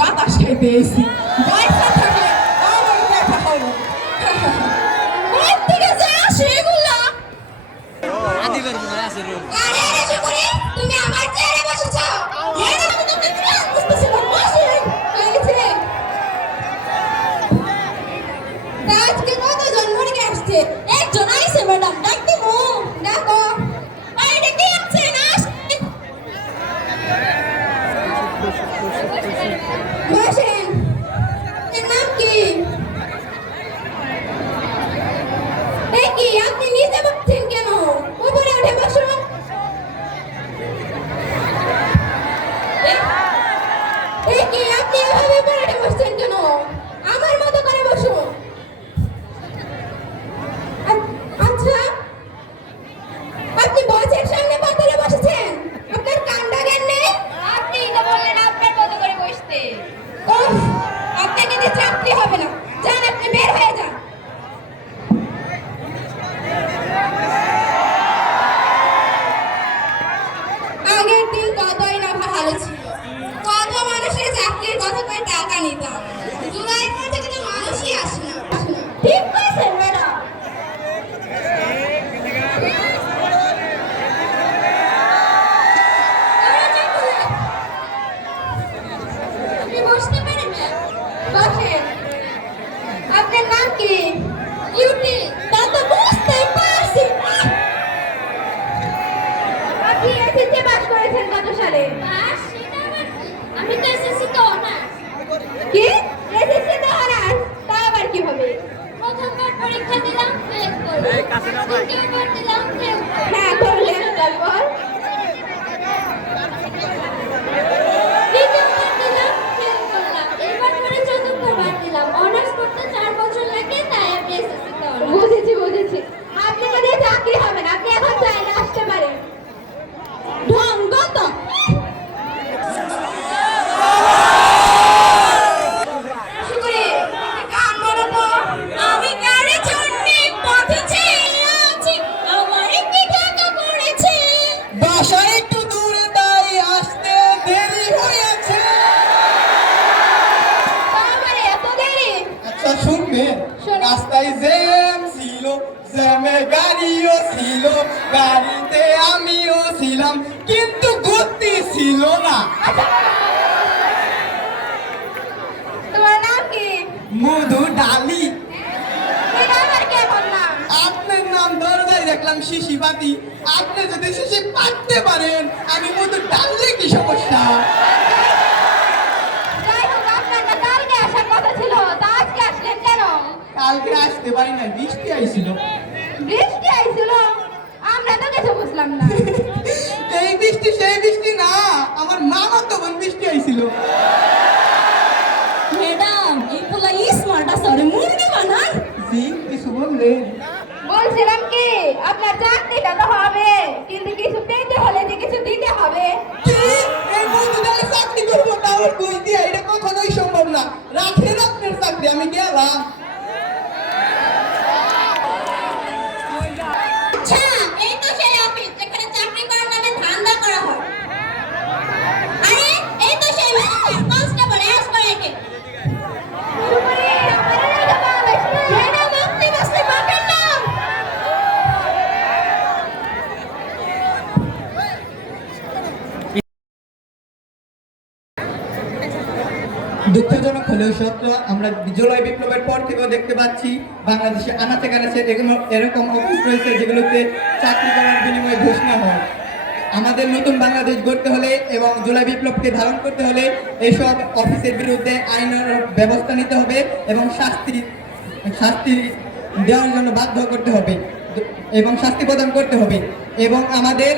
cadastro é desse? পরীক্ষা দিলাম fail করলাম দ্বিতীয়বার দিলাম ফেল হ্যাঁ রাস্তায় জ্যাম ছিল জ্যামে গাড়িও ছিল গাড়িতে আমিও ছিলাম কিন্তু গতি ছিল না তোমার নাম কি? মধু ডালি? আপনার নাম দরজায় দেখলাম শিশি পাতি আপনি যদি শিশি পাততে পারেন আমি মধু ডাললে পারি না বৃষ্টি আইছিল। বৃষ্টি আইছিল? আমরা তো কিছু বুঝলাম না। এই বৃষ্টি সেই বৃষ্টি না আমার মামা তো বোন বৃষ্টি আইছিল। ম্যাডাম এই পোলা স্মার্ট আছে আরে মুরগি বানান। জি কিছু বললেন? বলছিলাম কি আপনার চাকরিটা তো হবে কিন্তু কিছু পেতে হলে যে কিছু দিতে হবে। কি? এই মধু ডালে চাকরি করব আমার কই দিয়া এটা কখনোই সম্ভব না রাখেন আপনার চাকরি আমি গেলাম আচ্ছা এই তো সেই অফিস যেখানে চাকরি করার নামে ধান্দা করা হয় আরে এই তো সেই ম্যানেজার কনস্টেবল অ্যাস করাইতে ম্যাডাম আপনি বসতে পারবেন না দুঃখজনক হলেও সত্য, আমরা জুলাই বিপ্লবের পর থেকেও দেখতে পাচ্ছি, বাংলাদেশে আনাচে কানাচে এরকম অফিস রয়েছে যেগুলোতে চাকরি করার বিনিময়ে ঘোষণা হয়। আমাদের নতুন বাংলাদেশ গড়তে হলে এবং জুলাই বিপ্লবকে ধারণ করতে হলে এইসব অফিসের বিরুদ্ধে আইনের ব্যবস্থা নিতে হবে এবং শাস্তি শাস্তি দেওয়ার জন্য বাধ্য করতে হবে, এবং শাস্তি প্রদান করতে হবে। এবং আমাদের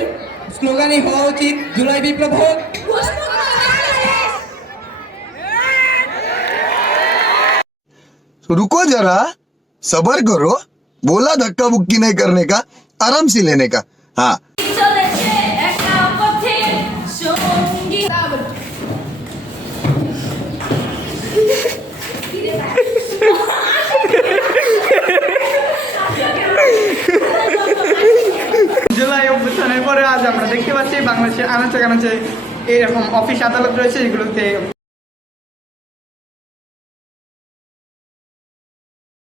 স্লোগানই হওয়া উচিত, জুলাই বিপ্লব হোক। रुको जरा सबर करो बोला धक्का बुक्की नहीं करने का आराम से लेने का हाँ চলেছে একটা পথের সঙ্গী জুলাই অভ্যুত্থানের পরে আজ আমরা দেখতে পাচ্ছি বাংলাদেশের আনাচে কানাচে এরকম অফিস আদালত রয়েছে যেগুলোতে